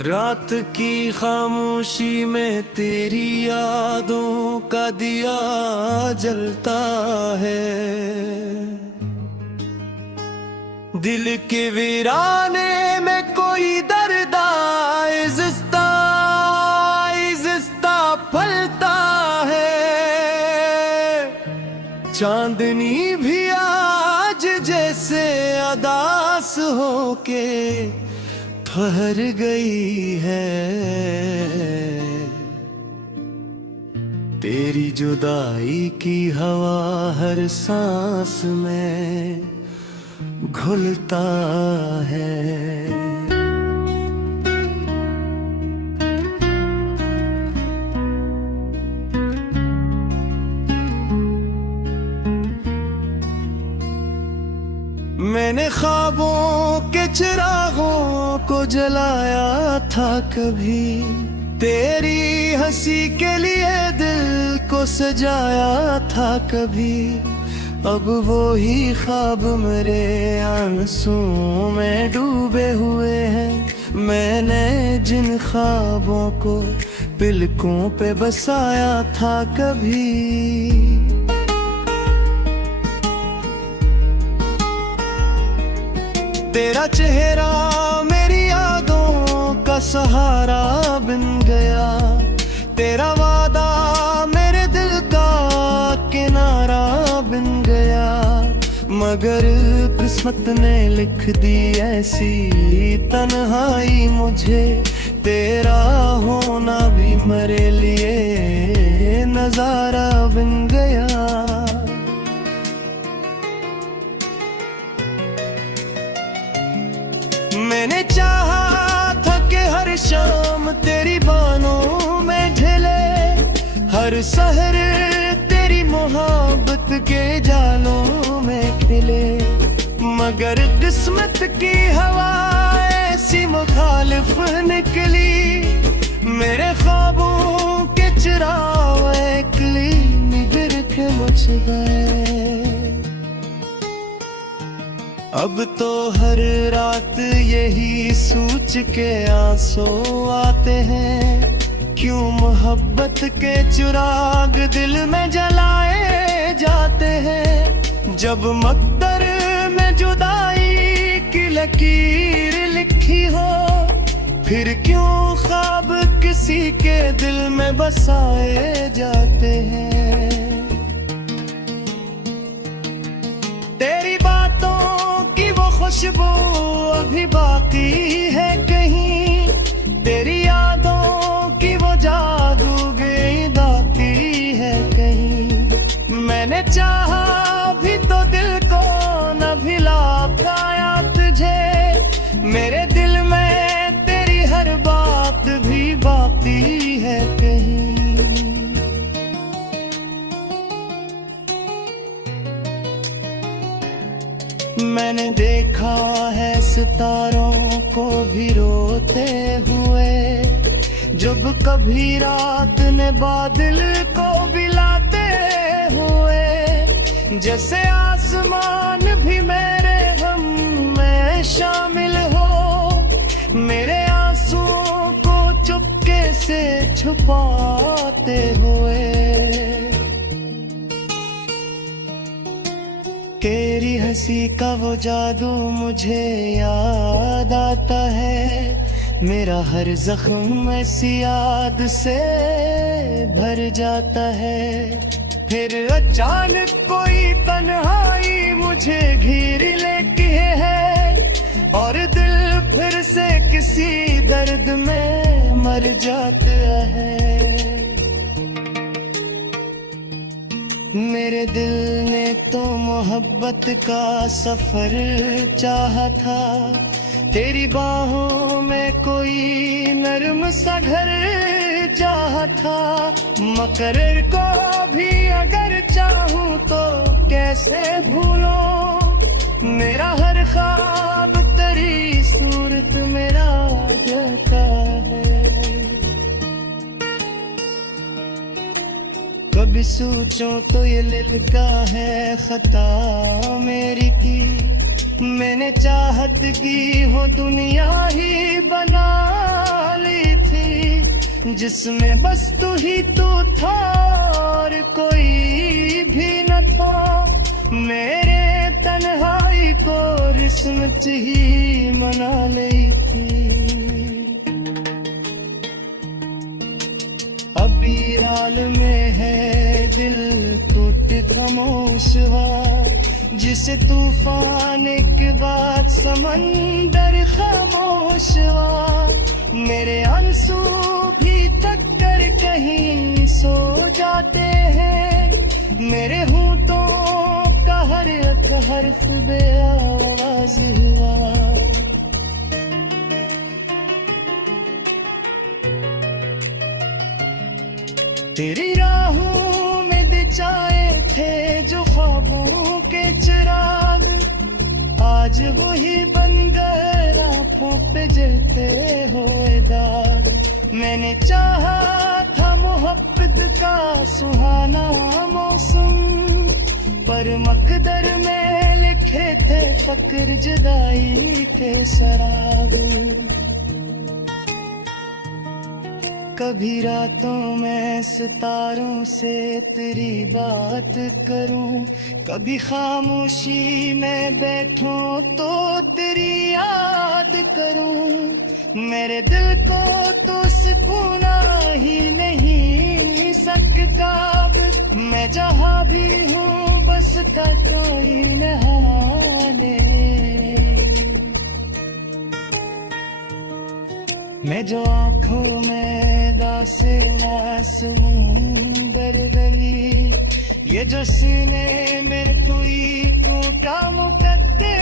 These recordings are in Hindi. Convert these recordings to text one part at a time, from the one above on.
रात की खामोशी में तेरी यादों का दिया जलता है। दिल के वीराने में कोई दर्द आइज़िस्ता फलता है। चांदनी भी आज जैसे अदास होके ठहर गई है। तेरी जुदाई की हवा हर सांस में घुलता है। मैंने ख्वाबों के चिरागों को जलाया था कभी, तेरी हंसी के लिए दिल को सजाया था कभी। अब वो ही ख्वाब मेरे आंसुओं में डूबे हुए हैं। मैंने जिन ख्वाबों को पलकों पे बसाया था कभी। तेरा चेहरा मेरी यादों का सहारा बन गया। तेरा वादा मेरे दिल का किनारा बन गया। मगर किस्मत ने लिख दी ऐसी तन्हाई मुझे। तेरा होना भी मेरे लिए नजारा बन गया। मैंने चाहा था कि हर शाम तेरी बाहों में ढले, हर सहर तेरी मोहब्बत के जालों में खिले। मगर किस्मत की हवा ऐसी मुखालिफ निकली। मेरे ख्वाबों के चिराग एकली निगर के मुझ गए। अब तो हर रात यही सोच के आंसू आते हैं। क्यों मोहब्बत के चिराग दिल में जलाए जाते हैं। जब मकदर में जुदाई की लकीर लिखी हो, फिर क्यों ख्वाब किसी के दिल में बसाए जाते हैं। तेरी बातों खुशबू अभी बाकी है कहीं। तेरी यादों की वो जादूगरी बाकी है कहीं। मैंने चाहा भी तो दिल को न भिला पाया तुझे। मेरे दिल में तेरी हर बात भी बाकी है कहीं। मैंने देखा है सितारों को भी रोते हुए, जब कभी रात ने बादल को बिलाते हुए। जैसे आसमान भी मेरे गम में शामिल हो, मेरे आंसुओं को चुपके से छुपाते हुए। तेरी हंसी का वो जादू मुझे याद आता है। मेरा हर जख्म ऐसी याद से भर जाता है। फिर अचानक कोई तन्हाई मुझे घेर लेती है, और दिल फिर से किसी दर्द में मर जाता है। मेरे दिल ने तो मोहब्बत का सफर चाहा था। तेरी बाहों में कोई नरम सा घर चाहा था। मकरर को भी अगर चाहूं तो कैसे भूलो। मेरा हर ख्वाब तेरी सूरत मेरा कहता है। कभी सोचो तो ये लिखा है खता मेरी की। मैंने चाहत की हो दुनिया ही बना जिसमें बस तू ही तू था और कोई भी न था। मेरे तन्हाई को किस्मत ही मना ली थी। अभी हाल में है दिल टूट खामोश हुआ, जिसे तूफान के बाद समंदर खामोश हुआ। मेरे आंसू भी तक कर कहीं सो जाते हैं। मेरे होंठों का हर एक हर्फ बेआवाज हुआ। तेरी राहों में दिचाए थे जो ख्वाबों के चिराग, आज वही बन गए आँखों पे जलते हुए दाग। मैंने चाहा था मोहब्बत का सुहाना मौसम, पर मकदर में लिखे थे फक्र जुदाई के सराग। कभी रातों में सितारों से तेरी बात करूं, कभी खामोशी में बैठूं तो तेरी याद करूं। मेरे दिल को तो सुकून ही नहीं सकता, मैं जहां भी हूँ बस का कोई नहाने। मैं जो आँखों में दासे समुंदर गली, ये जो सीने मेरे कोई टूटा मुकद्दे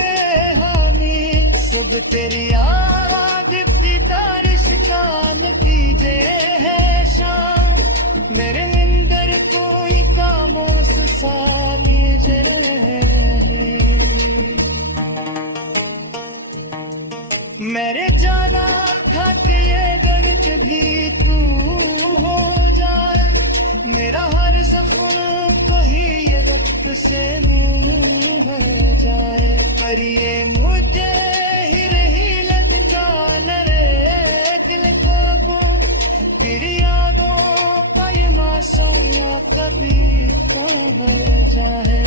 हानी। सब तेरी याद की तारिश कान कीजे है शाम, मेरे निंदर कोई खामोश सा कीजे रहे। मेरे जाना था कि ये दर्द भी तू हो जाए, मेरा हर जख्म कहीं ये वक्त से मुँह हो जाए। पर ये मुझे ही रही लगता न रे दिल को, तेरी यादों का ये मासूम या कभी तो हो जाए।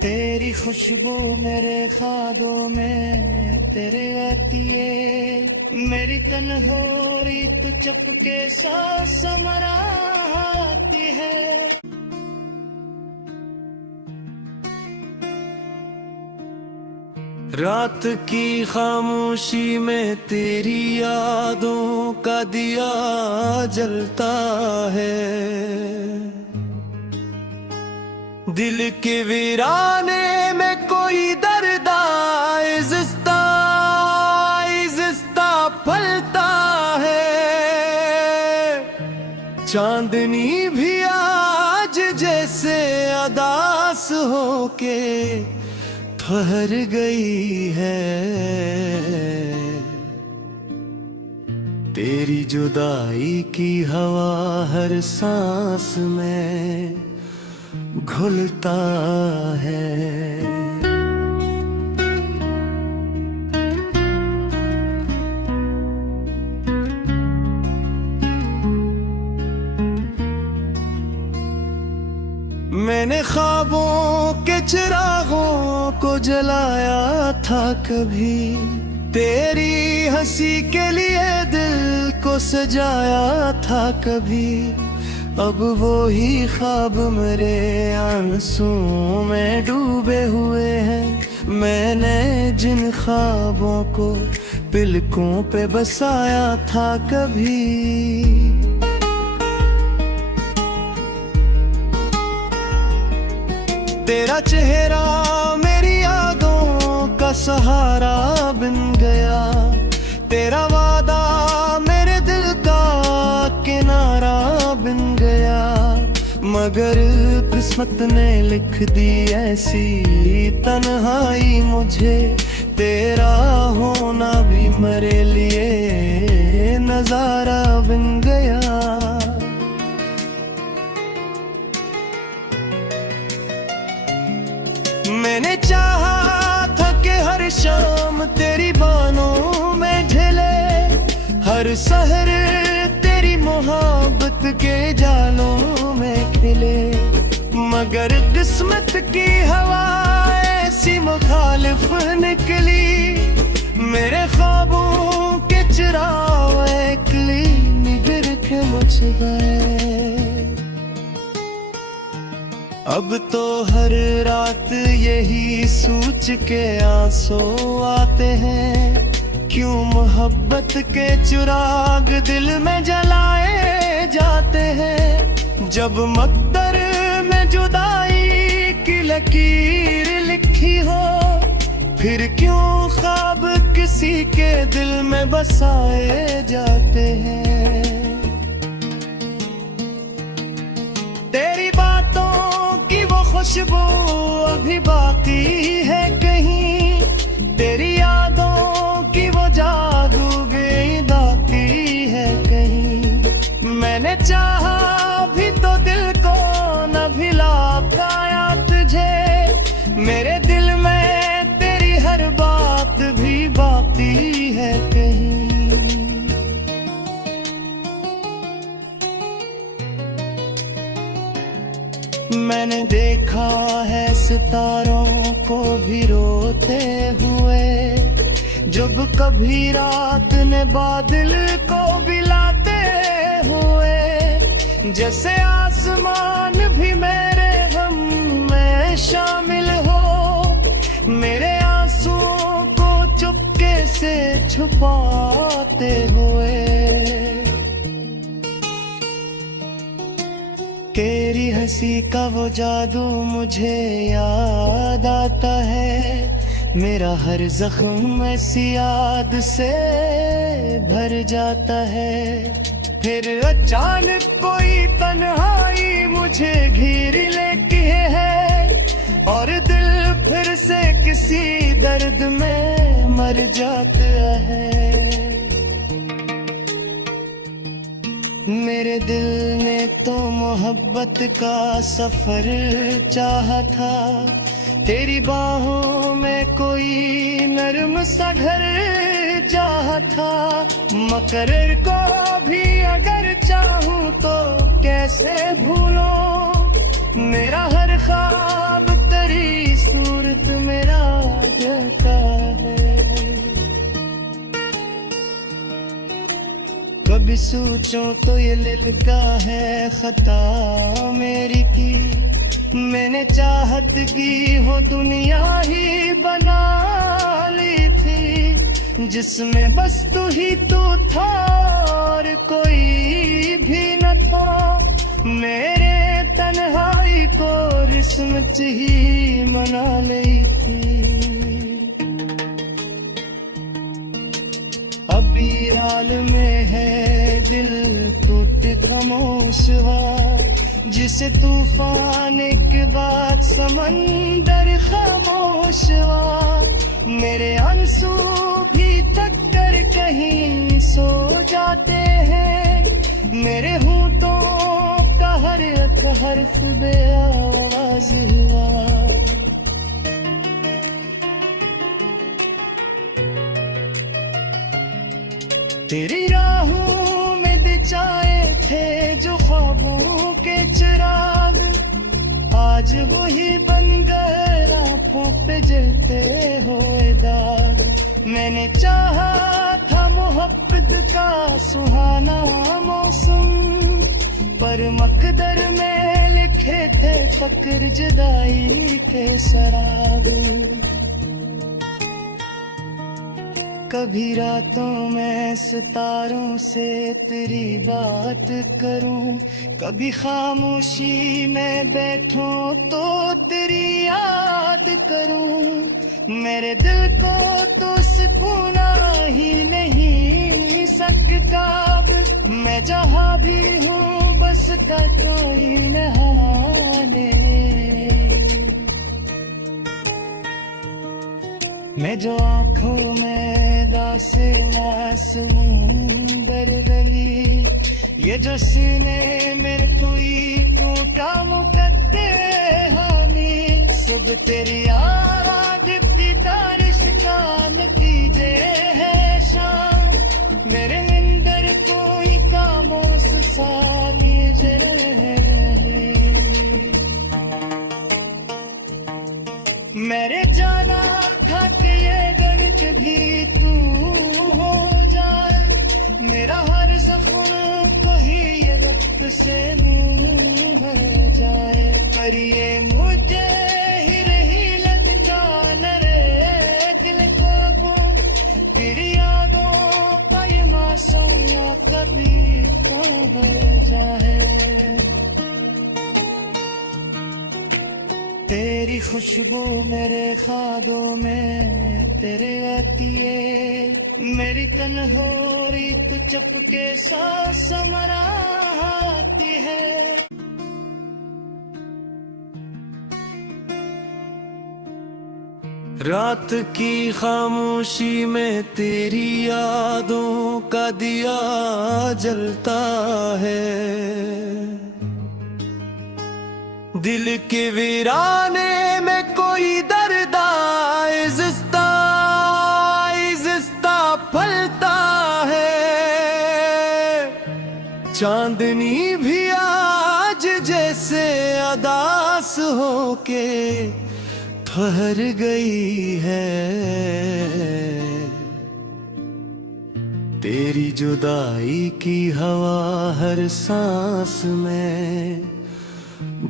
तेरी खुशबू मेरे ख्वाबों में तेरे अतिए, मेरी तन्हाई तो चुपके साथ समराती है। रात की खामोशी में तेरी यादों का दिया जलता है। दिल के वीराने में कोई दर्द आइज़िस्ता फलता है। चांदनी भी आज जैसे अदास होके ठहर गई है। तेरी जुदाई की हवा हर सांस में घुलता है। मैंने ख्वाबों के चिरागों को जलाया था कभी, तेरी हंसी के लिए दिल को सजाया था कभी। अब वो ही ख्वाब मेरे आंसुओं में डूबे हुए हैं। मैंने जिन ख्वाबों को पलकों पे बसाया था कभी, तेरा चेहरा मेरी यादों का सहारा बन गया। तेरा वादा मेरे दिल का किनारा बन गया। मगर किस्मत ने लिख दी ऐसी तन्हाई मुझे, तेरा होना भी मेरे लिए नजारा बन गया। मैंने चाहा था कि हर शाम तेरी बाहों में झिले शहर तेरी मोहब्बत के जालों में खिले, मगर किस्मत की हवा ऐसी मुखालिफ निकली। मेरे ख्वाबों के चिराग एकली निगर के मुझ गए। अब तो हर रात यही सोच के आंसू आते हैं, क्यों मोहब्बत के चिराग दिल में जलाए जाते हैं। जब मकदर में जुदाई की लकीर लिखी हो, फिर क्यों ख्वाब किसी के दिल में बसाए जाते हैं। तेरी बातों की वो खुशबू अभी बाकी है कहीं, तेरी यादों की वो जादूगरी बाकी है कहीं। मैंने चाहा भी तो दिल को न भिला पाया तुझे, मेरे दिल में तेरी हर बात भी बाकी है कहीं। मैंने देखा है सितारों को भी रोते हुए, जब कभी रात ने बादल को बिलाते हुए। जैसे आसमान भी मेरे गम में शामिल हो, मेरे आंसुओं को चुपके से छुपाते हुए। तेरी हंसी का वो जादू मुझे याद आता है, मेरा हर जख्म ऐसी याद से भर जाता है। फिर अचानक कोई तन्हाई मुझे घेर लेती है, और दिल फिर से किसी दर्द में मर जाता है। मेरे दिल ने तो मोहब्बत का सफर चाहा था, तेरी बाहों में कोई नरम सा घर चाहा था। मकरर को भी अगर चाहूं तो कैसे भूलो, मेरा हर ख्वाब तेरी सूरत मेरा जता है। कभी सोचूं तो ये लिखा है खता मेरी की, मैंने चाहत की हो दुनिया ही बना ली थी, जिसमें बस तू ही तू था और कोई भी न था। मेरे तन्हाई को किस्मत ही मना ली थी। अभी हाल में है दिल टूट खामोश हुआ, जिसे तूफान के बाद समंदर खामोश हुआ। मेरे आंसू भी थक कर कहीं सो जाते हैं, मेरे होठों का हर एक हर्फ बेआवाज हुआ। तेरी राहों में दिचाए थे जो ख्वाबों के चिराग, आज वही बन गए आँखों पे जलते हुए दाग। मैंने चाहा था मोहब्बत का सुहाना मौसम, पर मकदर में लिखे थे फक्र जुदाई के शराब। कभी रातों में सितारों से तेरी बात करूं, कभी खामोशी में बैठूं तो तेरी याद करूं। मेरे दिल को तो सुकून ही नहीं सकता, मैं जहां भी हूँ बस का कोई नहाने। मैं जो आँखों में दासे समुंदर गली, ये जो सीने मेरे कोई टूटा मुकद्दे हामी। सब तेरी याद की तारिश का नतीजे है शाम, मेरे निंदर मेरे जाना था कि ये गर्ज भी तू हो जाए, मेरा हर जख्म कहीं ये वक्त से मुंह हो जाए। पर ये मुझे ही नहीं लगता न रे दिल को वो तेरी यादों का ये मासूम या कभी खो हो जाए। तेरी खुशबू मेरे ख्वाबों में तेरे अतिए, मेरी तन्हाई तो चपके सांस मराती है। रात की खामोशी में तेरी यादों का दिया जलता है, दिल के वीराने में कोई दर्द आहिस्ता फलता है। चांदनी भी आज जैसे अदास होके ठहर गई है, तेरी जुदाई की हवा हर सांस में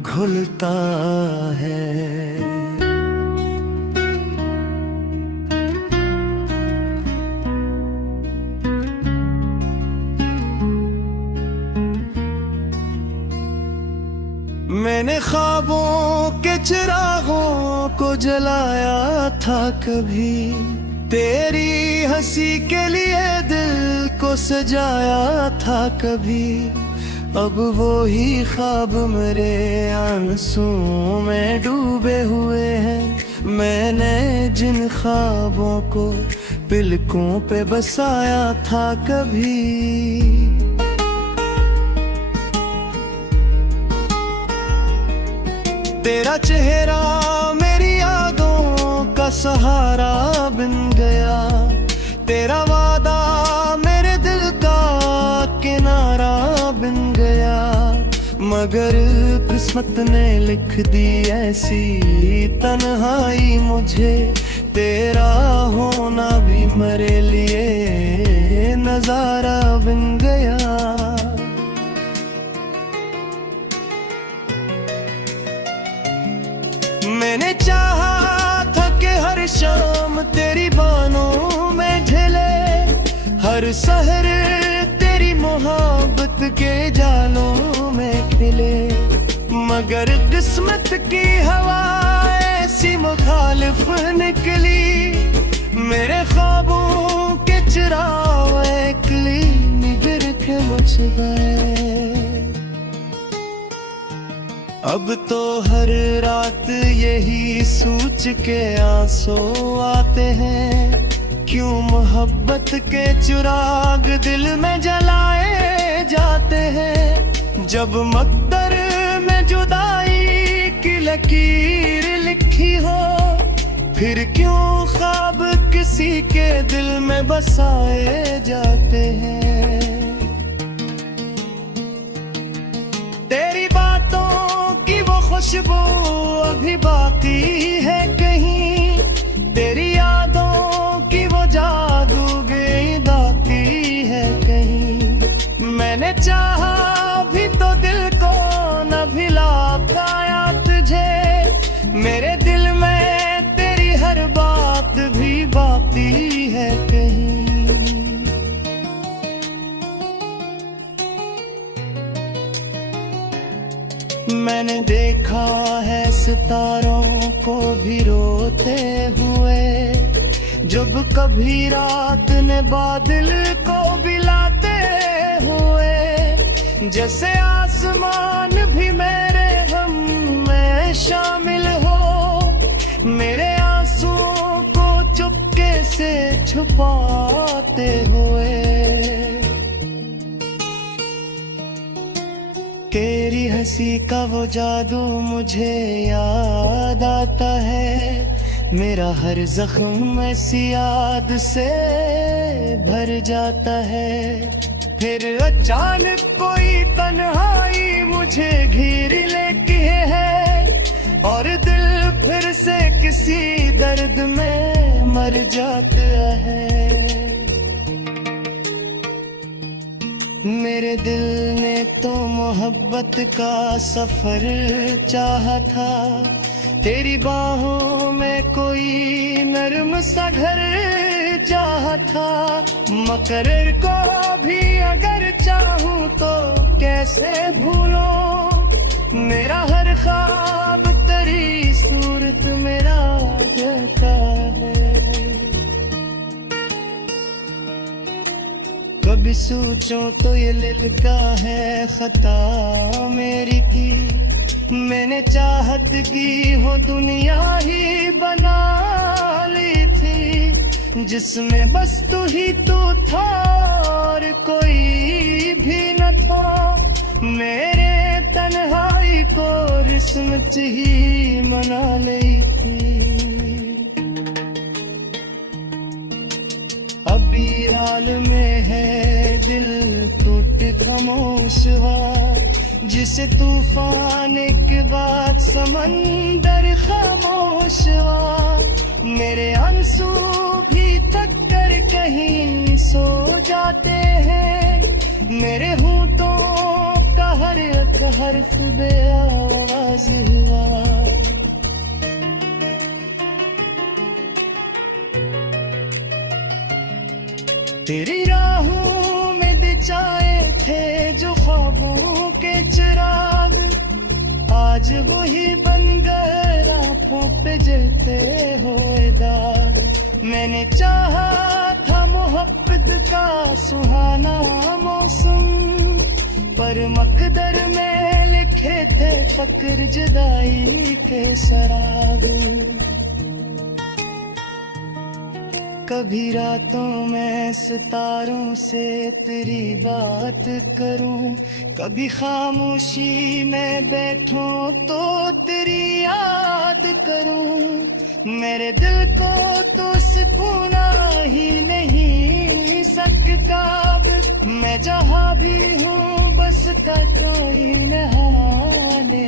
घुलता है। मैंने ख्वाबों के चिरागों को जलाया था कभी, तेरी हंसी के लिए दिल को सजाया था कभी। अब वो ही ख्वाब मेरे आंसुओं में डूबे हुए हैं, मैंने जिन ख्वाबों को पलकों पे बसाया था कभी। तेरा चेहरा मेरी यादों का सहारा बन गया, तेरा वादा मेरे दिल का किनारा बन गया। मगर किस्मत ने लिख दी ऐसी तन्हाई मुझे, तेरा होना भी मेरे लिए नजारा बन गया। मैंने चाहा था कि हर शाम तेरी बाहों में ढले, हर सहर तेरी मोहब्बत के जालों में खिले। मगर किस्मत की हवा ऐसी मुखालिफ निकली, मेरे ख्वाबों के चिराग एकली निगर के मुझ गए। अब तो हर रात यही सोच के आंसू आते हैं, क्यों मोहब्बत के चिराग दिल में जलाए जाते हैं। जब मकदर में जुदाई की लकीर लिखी हो, फिर क्यों ख्वाब किसी के दिल में बसाए जाते हैं। तेरी बातों की वो खुशबू अभी बाकी है कहीं, तेरी यादों की वो जादूगरी बाकी है कहीं। मैंने चाहा भी तो दिल को न भिला पाया तुझे, मेरे दिल में तेरी हर बात भी बाकी है कहीं। मैंने देखा है सितारों को भी रोते हुए, जब कभी रात ने बादल को बिलाते हुए। जैसे आसमान भी मेरे गम में शामिल हो, मेरे आंसुओं को चुपके से छुपाते हुए। तेरी हंसी का वो जादू मुझे याद आता है, मेरा हर जख्म ऐसी याद से भर जाता है। फिर अचानक कोई तन्हाई मुझे घेर लेती है, और दिल फिर से किसी इसी दर्द में मर जाता है। मेरे दिल ने तो मोहब्बत का सफर चाहा था, तेरी बाहों में कोई नरम सा घर चाहा था। मकरर को भी अगर चाहूं तो कैसे भूलो, मेरा हर ख्वाब तेरी सूरत मेरा कहता है। कभी सोचो तो ये लिखा है खता मेरी की, मैंने चाहत की हो दुनिया ही बना ली थी, जिसमें बस तू ही तू था और कोई भी न था। मेरे तन्हाई को रिस्मत ही मना ली थी। अभी हाल में है दिल टूट खामोश हुआ, जिसे तूफान के बाद समंदर खामोश हुआ। मेरे आंसू भी थक कर कहीं सो जाते हैं, मेरे होठों का हर एक हर्फ बेआवाज हुआ। तेरी राहों में दिचाए थे जो ख्वाबों के चिराग, आज वही बन गए आँखों पे जलते हुए दाग। मैंने चाहा था मोहब्बत का सुहाना मौसम, पर मकदर में लिखे थे फक्र जुदाई के सराग। कभी रातों में सितारों से तेरी बात करूं, कभी खामोशी में बैठूं तो तेरी याद करूं। मेरे दिल को तो सुकून ही नहीं सकता, मैं जहां भी हूँ बस का कोई नहाने।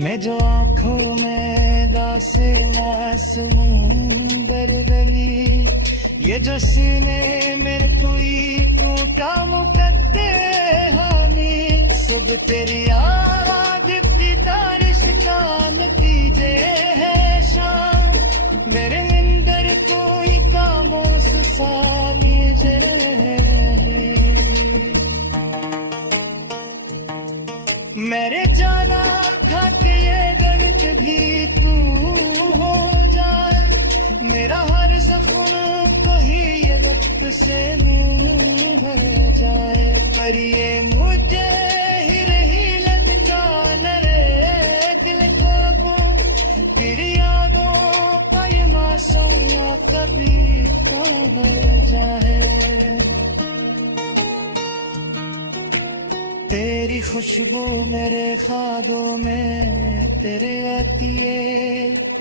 मैं जो आँखों में दासे समुंदर गली, ये जो सीने में कोई टूटा मुकद्दे हामी। सब तेरी याद की तारिश का नतीजे है शाम, मेरे अंदर कोई खामोश सा नीजर है। मेरे जाना था कि ये दर्द भी तू हो जाए, मेरा हर जख्म कहीं ये वक्त से मुँह हो जाए। पर ये मुझे ही रही लगता न रे दिल को, फिर यादों का ये मासूम या कभी कहाँ हो जाए। तेरी खुशबू मेरे ख्वाबों में तेरे अतिए,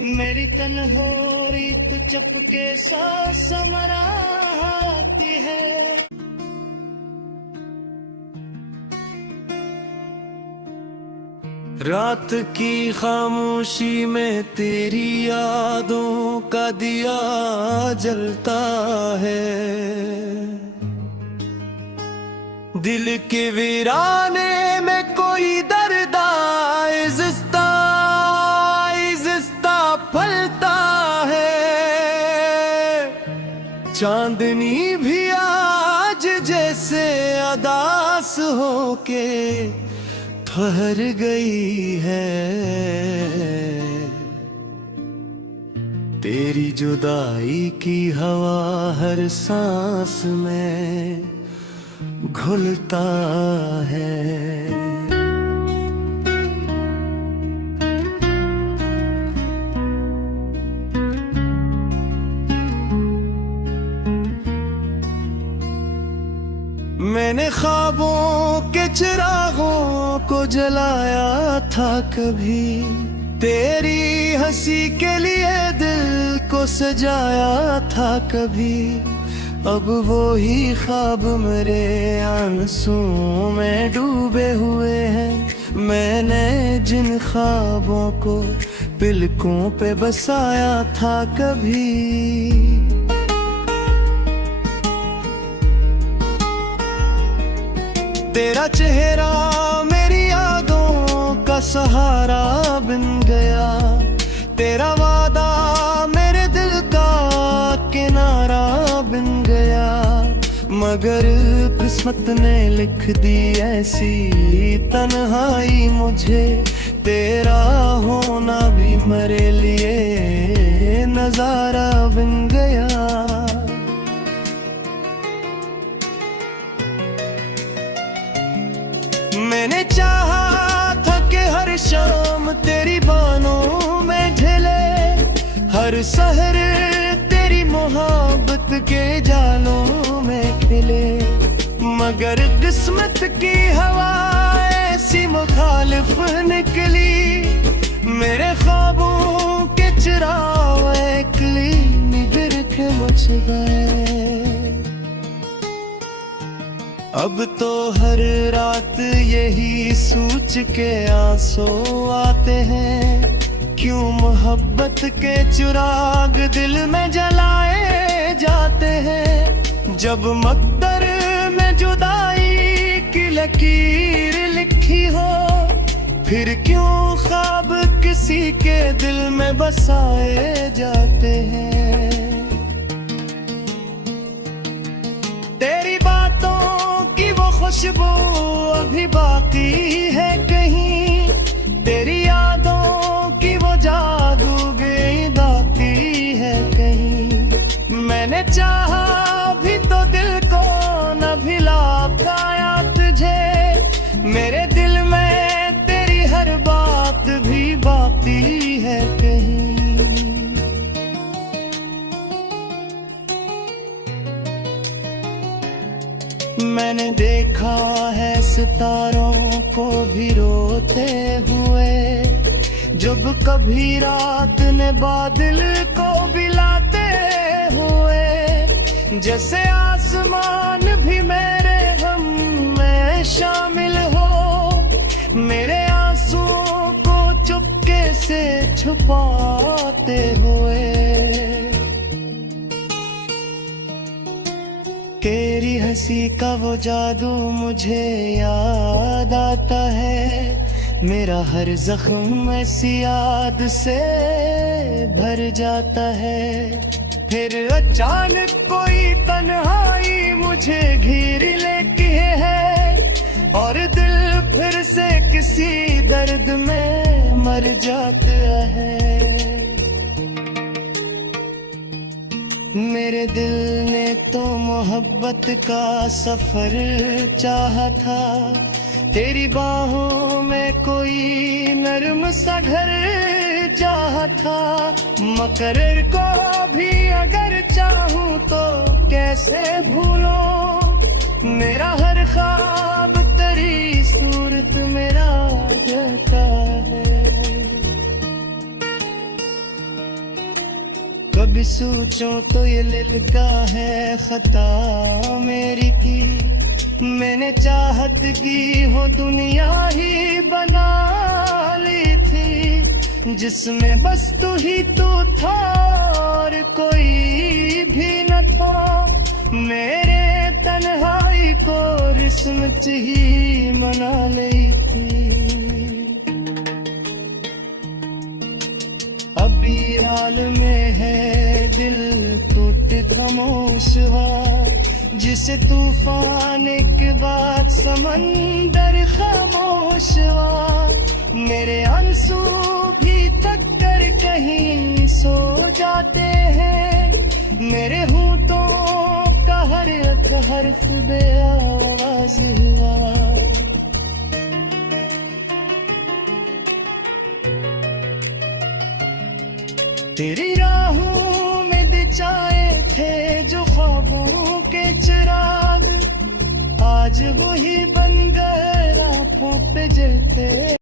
मेरी तन्हाई तो चपके सा समराती है। रात की खामोशी में तेरी यादों का दिया जलता है, दिल के वीराने में कोई दर्द आइज़िस्ता फलता है। चांदनी भी आज जैसे अदास होके ठहर गई है। तेरी जुदाई की हवा हर सांस में घुलता है। मैंने ख्वाबों के चिरागों को जलाया था कभी, तेरी हंसी के लिए दिल को सजाया था कभी। अब वो ही ख्वाब मेरे आंसुओं में डूबे हुए हैं। मैंने जिन ख्वाबों को पिलकों पे बसाया था कभी। तेरा चेहरा मेरी यादों का सहारा बन गया, तेरा वादा मेरे दिल का किनारा बन गया। मगर किस्मत ने लिख दी ऐसी तन्हाई मुझे, तेरा होना भी मेरे लिए नजारा बन गया। मैंने चाहा था कि हर शाम तेरी बाहों में ढले, हर सहर तेरी मोहब्बत के जालों में खिले। मगर किस्मत की हवा ऐसी मुखालिफ निकली, मेरे ख्वाबों के चिराग एकली निगर के बुझ गए। अब तो हर रात यही सोच के आंसू आते हैं, क्यों मोहब्बत के चिराग दिल में जलाए जाते हैं। जब मकदर में जुदाई की लकीर लिखी हो, फिर क्यों ख्वाब किसी के दिल में बसाए जाते हैं। तेरी बातों की वो खुशबू अभी बाकी है कहीं, तेरी यादों की वो जादूगरी बाकी है कहीं। मैंने चाहा भी तो दिल को न भिला पाया तुझे, मेरे दिल में तेरी हर बात भी बाकी है कहीं। मैंने देखा है सितारों को भी रोते हुए, जब कभी रात ने बादल को बिलाते हुए। जैसे आसमान भी मेरे गम में शामिल हो, मेरे आंसुओं को चुपके से छुपाते हुए। तेरी हंसी का वो जादू मुझे याद आता है, मेरा हर जख्म ऐसी याद से भर जाता है। फिर अचानक कोई तन्हाई मुझे घेर लेती है, और दिल फिर से किसी दर्द में मर जाता है। मेरे दिल ने तो मोहब्बत का सफर चाहा था, तेरी बाहों में कोई नर्म सा घर चाहा था। मकरर को भी अगर चाहूं तो कैसे भूलूं, मेरा हर ख्वाब तेरी सूरत मेरा कहता है। कभी सोचो तो ये लिलका है खता मेरी की, मैंने चाहत की हो दुनिया ही बना ली थी, जिसमें बस तू ही तू था और कोई भी न था। मेरे तन्हाई को रिस्मत ही मना ली थी। अभी हाल में है दिल टूट खामोश हुआ, जिसे तूफान के बाद समंदर खामोश हुआ। मेरे आंसू भी तक कर कहीं सो जाते हैं, मेरे होठों का हर एक हर्फ बेआवाज हुआ। तेरी राहों में दिचाए थे जो ख्वाबों के चिराग, आज वही बन गए आँखों पे जलते।